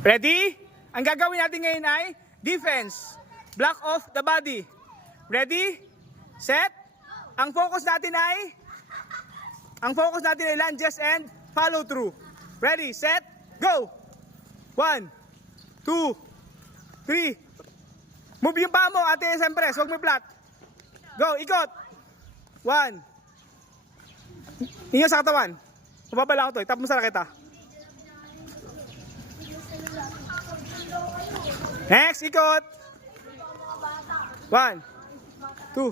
Ready? Ang gagawin natin ngayon ay defense. Block off the body. Ready? Set. Ang focus natin ay lunges and follow through. Ready, set, go! 1, 2, 3. Move yung paa mo, ate, siyempre, huwag mo flat. Go, ikot. 1. Inyo sa katawan. Mababala ko to, itap mo sa raketa. Next, ikot. 1, 2.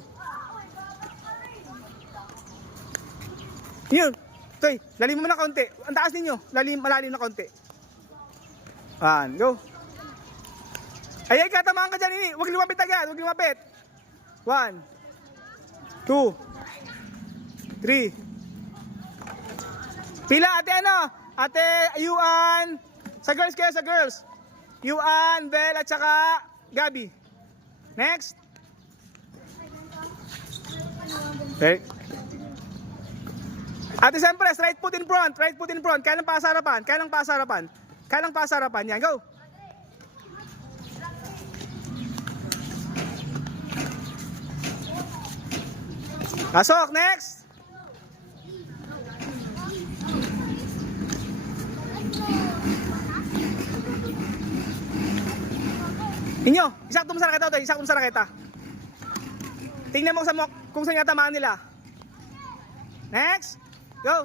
Yun. Toy, lalim mo na kaunti. Ang taas ninyo. Malalim na kaunti. 1, go. Ay, katamaan ka dyan, ini. Huwag lumapit agad. Huwag lumapit. 1, 2, 3. Pila, ate, ano? Ate, Yuan. Sa girls kayo, sa girls. Yuan, Bel, at saka Gabi. Next. Okay. Ate, siyempre, right foot in front. Right foot in front. Kailang pasarapan. Kailang pasarapan. Kailang pasarapan. Yan, go. Pasok, next. Inyo, isakto mo sa raketa to, isakto mo sa raketa. Tingnan mo kung saan yung tamaan nila. Next, go.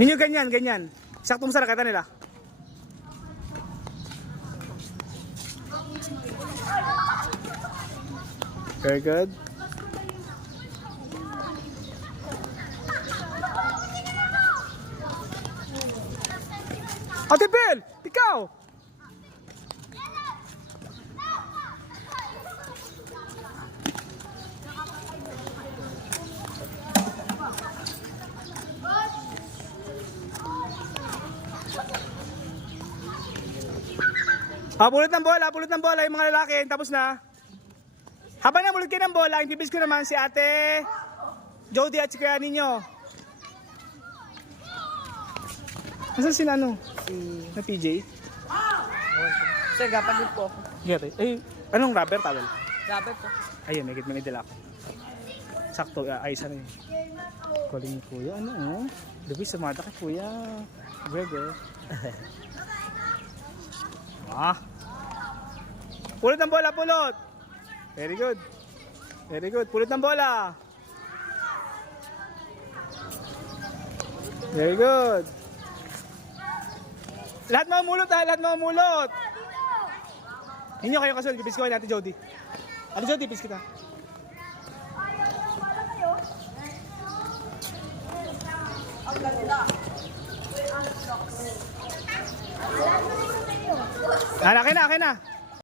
Ninyo ganyan, ganyan. Sakto mo sa raketa nila. Very good. Ate Bel, ikaw. Pulot ng bola yung mga lalaki, tapos na. Habang namulot kayo ng bola, ibibis ko naman si ate Jody at si kaya ninyo. Nasaan sila ano? Na PJ? Sir, gapagod po ako. Anong rubber towel? Rubber po. Ayun, may dala ako. Sakto, ayos na yun. Calling ni kuya, ano oh? Lubis, sumada kay kuya. Gregor. Pulot ng bola, pulot. Very good. Very good. Pulot ng bola. Very good. Lahat mamulot ha, lahat mamulot. Ninyo kayo kasunod, bibis ko natin Jody. Ate Jody, bibis kita. Akin na.